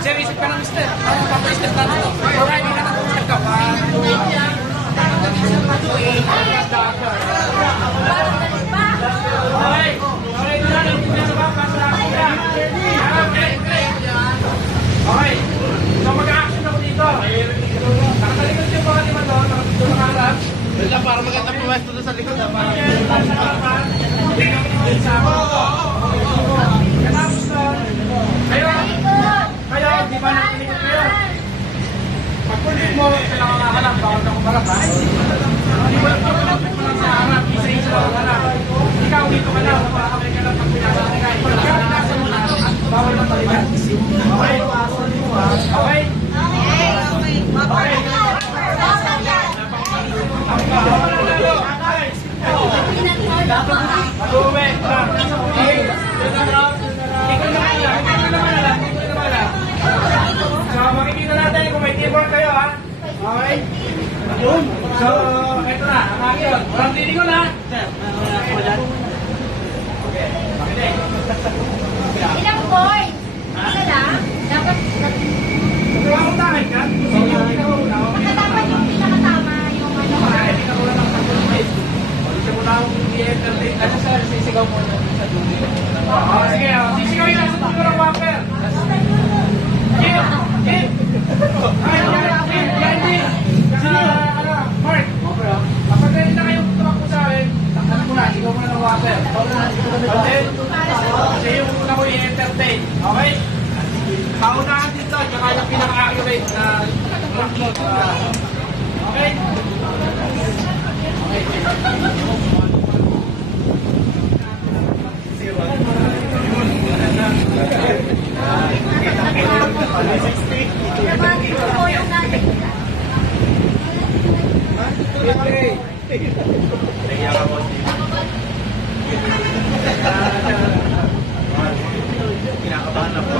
Sir, isip ka ng step. Papa-step natin ito. Alright, hindi na step ka pa. Okay. Okay, ito na. Okay. So, mag-action ako dito. Nakatalikod yung mga lima doon. Nakatalikod ng harap. Wala, para maganda pumesto doon sa likod. Katapos doon, kayo, di ba nakikinig kayo? Pag-ulit mo, kailangan nakakalap, bawal ka kumarap, ha? Hindi mo lang sa harap, isa-isa lang harap. Ikaw, dito ka lang, makakabay ka lang pag pinasakay ka. Ikaw, nasa mo na, bawal lang balikan. Okay? Okay? Okay? Mag-uwi. So, makikita natin kung may teamwork kayo, ha? Okay? So, ito na. Ang akin. Walang tinikon, ha? Okay. Makinig. Ilang points? Isa lang? Dapat Kung ako takin ka, dapat yung pinakatama yung ano. hindi ka wala ng tatlong points. Gusto mo na akong i-entertain. Ano, sir? Sisigaw mo na sa dulo. Sige. Sisigaw yun. Sa dulo ng wapper. Kip! Mark! Kapag hindi na kayong tumakbo sa akin, takpan mo na, sigaw mo na ng water. Kasi yung una ko i-entertain. Okay? Paunahan dito, tsaka yung pinaka-accurate na okay? Dapat yung po yung natin. Kinakabahan na po.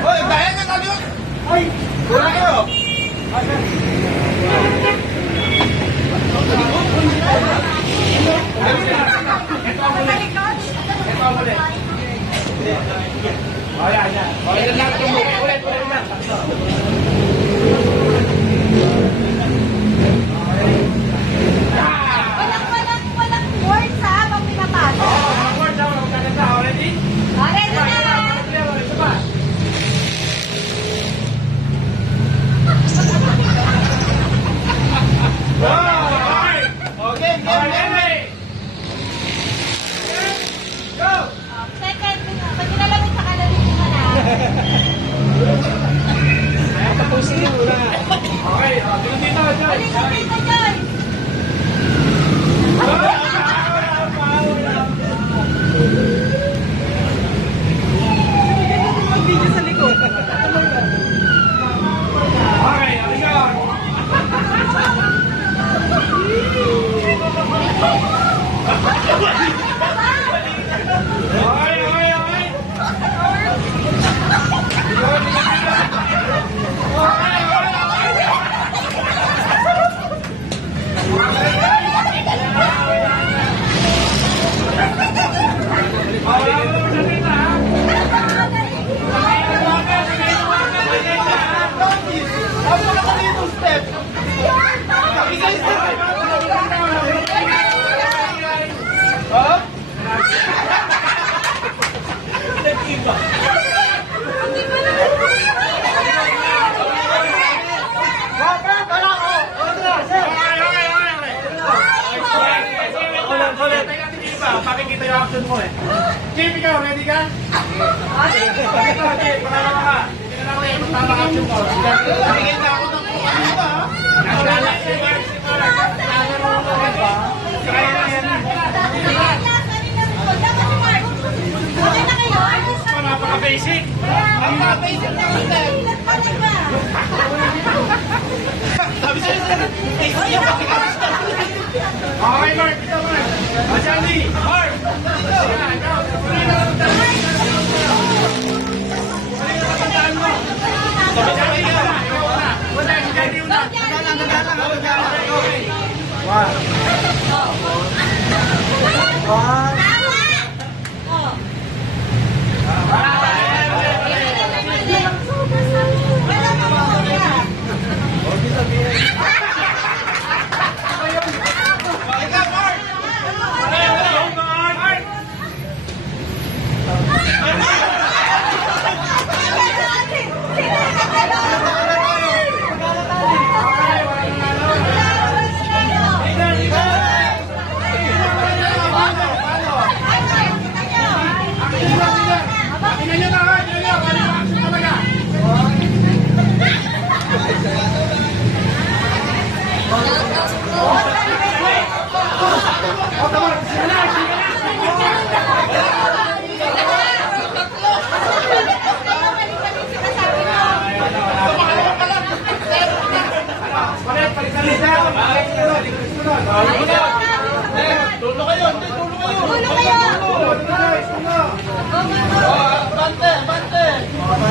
Hoy, bayan na tayo! Ay! Wala kayo! Ito ang muli. Yan. Ulit lang. Ulit lang. Walang words ha, pag pinapasok. Ready? Ready na! Second, pag nilalabit sa kalalim mo na. Okay, dito, Joy. Ulit mo, Joy! Okay, aligaw. Pakikita yung action mo eh. Chip, ikaw, ready ka? Ito, Chip, panalo ka. Tingnan ako yung tama action mo. Pakikita ako ng kung ano ba? Kaya na yan. basic. Ang mga basic na kita. Ilan talaga? Sabi sa'yo, sir. Basic yan, pakikalas ka. Okay, Mark. Ito, Mark. O, Charlie. Mark. Yan, ikaw. Tuloy na lang tayo. Tuloy na lang tandaan mo. Charlie, ikaw na. Ikaw na. Wala, si Charlie una. Ikaw, Mark. Mark. Okay, wala na lang. Tingnan nyo na, tingnan nyo. Wala na action talaga. O, tama. Sige na, sige na. Balik, palitan nila. Balik, sunod. Sunod.